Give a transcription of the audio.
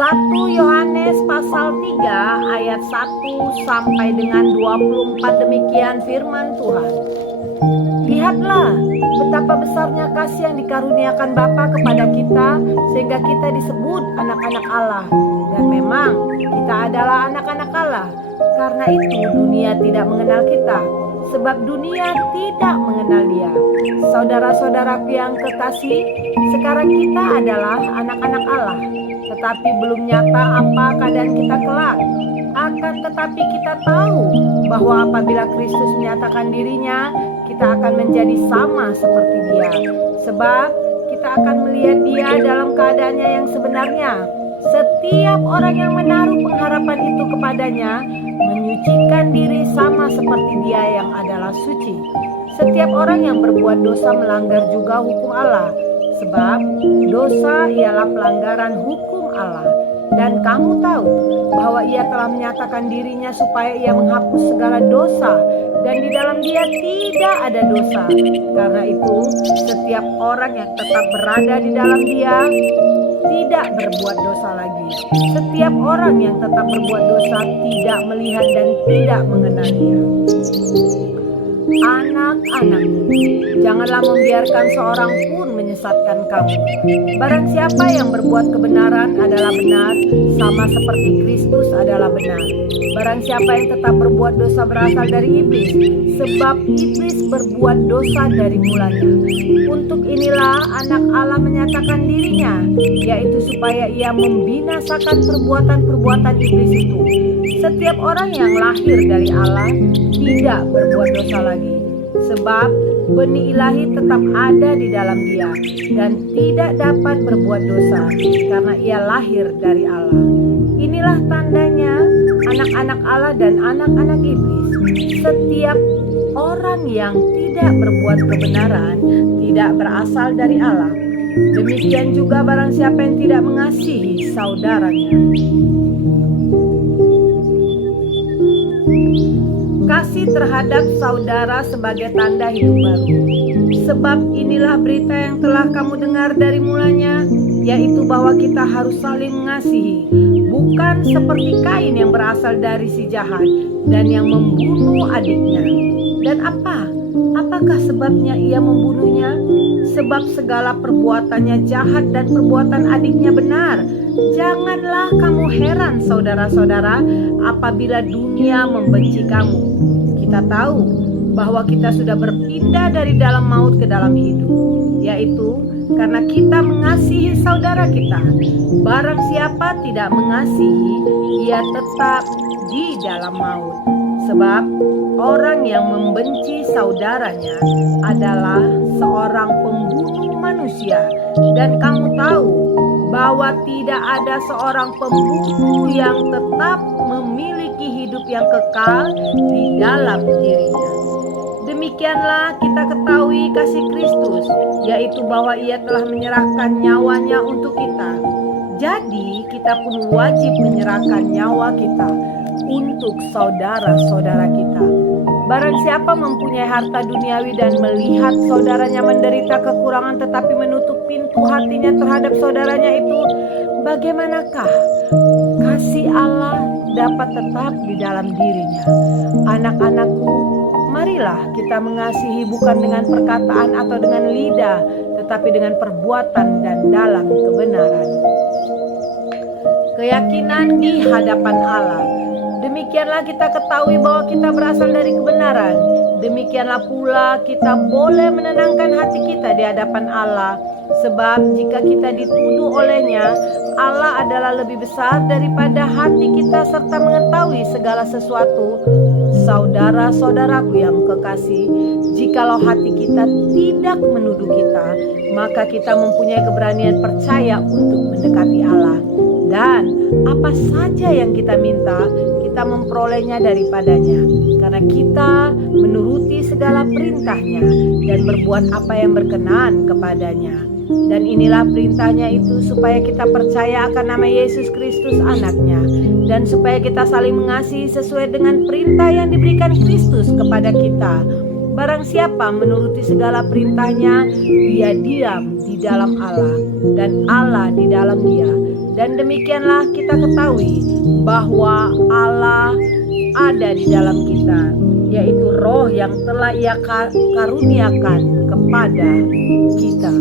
1 Yohanes pasal 3 ayat 1 sampai dengan 24 demikian firman Tuhan. Lihatlah betapa besarnya kasih yang dikaruniakan Bapa kepada kita sehingga kita disebut anak-anak Allah. Dan memang kita adalah anak-anak Allah. Karena itu dunia tidak mengenal kita, sebab dunia tidak mengenal Dia. Saudara-saudaraku yang kekasih, sekarang kita adalah anak-anak Allah, tetapi belum nyata apa keadaan kita kelak. Akan tetapi kita tahu bahwa apabila Kristus menyatakan dirinya, kita akan menjadi sama seperti Dia. Sebab kita akan melihat Dia dalam keadaannya yang sebenarnya. Setiap orang yang menaruh pengharapan itu kepadanya menyucikan diri sama seperti Dia yang adalah suci. Setiap orang yang berbuat dosa melanggar juga hukum Allah, sebab dosa ialah pelanggaran hukum Allah. Dan kamu tahu bahwa Ia telah menyatakan dirinya supaya Ia menghapus segala dosa, dan di dalam Dia tidak ada dosa. Karena itu setiap orang yang tetap berada di dalam Dia tidak berbuat dosa lagi. Setiap orang yang tetap berbuat dosa tidak melihat dan tidak mengenal Dia. Anak-anakku, janganlah membiarkan seorang pun menyesatkan kamu. Barang siapa yang berbuat kebenaran adalah benar, sama seperti Kristus adalah benar. Barang siapa yang tetap berbuat dosa berasal dari iblis, sebab iblis berbuat dosa dari mulanya. Untuk inilah anak Allah menyatakan dirinya, yaitu supaya Ia membinasakan perbuatan-perbuatan iblis itu. Setiap orang yang lahir dari Allah tidak berbuat dosa lagi, sebab benih ilahi tetap ada di dalam Dia dan tidak dapat berbuat dosa karena ia lahir dari Allah. Inilah tandanya anak-anak Allah dan anak-anak iblis. Setiap orang yang tidak berbuat kebenaran tidak berasal dari Allah. Demikian juga barang siapa yang tidak mengasihi saudaranya. Kasih terhadap saudara sebagai tanda hidup baru. Sebab inilah berita yang telah kamu dengar dari mulanya, yaitu bahwa kita harus saling mengasihi. Bukan seperti Kain yang berasal dari si jahat dan yang membunuh adiknya. Dan apakah sebabnya ia membunuhnya? Sebab segala perbuatannya jahat dan perbuatan adiknya benar. Janganlah kamu heran saudara-saudara apabila dunia membenci kamu. Kita tahu bahwa kita sudah berpindah dari dalam maut ke dalam hidup, yaitu karena kita mengasihi saudara kita. Barang siapa tidak mengasihi, ia tetap di dalam maut. Sebab orang yang membenci saudaranya adalah seorang pembunuh manusia. Dan kamu tahu bahwa tidak ada seorang pembunuh yang tetap memiliki hidup yang kekal di dalam dirinya. Demikianlah kita ketahui kasih Kristus, yaitu bahwa Ia telah menyerahkan nyawanya untuk kita. Jadi kita pun wajib menyerahkan nyawa kita untuk saudara-saudara kita. Barang siapa mempunyai harta duniawi dan melihat saudaranya menderita kekurangan tetapi menutup pintu hatinya terhadap saudaranya itu, bagaimanakah kasih Allah dapat tetap di dalam dirinya? Anak-anakku, marilah kita mengasihi bukan dengan perkataan atau dengan lidah, tetapi dengan perbuatan dan dalam kebenaran. Keyakinan di hadapan Allah. Demikianlah kita ketahui bahwa kita berasal dari kebenaran. Demikianlah pula kita boleh menenangkan hati kita di hadapan Allah. Sebab jika kita dituduh olehnya, Allah adalah lebih besar daripada hati kita serta mengetahui segala sesuatu. Saudara-saudaraku yang kekasih, jikalau hati kita tidak menuduh kita, maka kita mempunyai keberanian percaya untuk mendekati Allah. Dan apa saja yang kita minta, kita memperolehnya daripadanya, karena kita menuruti segala perintahnya dan berbuat apa yang berkenan kepadanya. Dan inilah perintahnya itu, supaya kita percaya akan nama Yesus Kristus anaknya, dan supaya kita saling mengasihi sesuai dengan perintah yang diberikan Kristus kepada kita. Barang siapa menuruti segala perintahnya, dia diam di dalam Allah dan Allah di dalam dia. Dan demikianlah kita ketahui bahwa Allah ada di dalam kita, yaitu Roh yang telah Ia karuniakan kepada kita.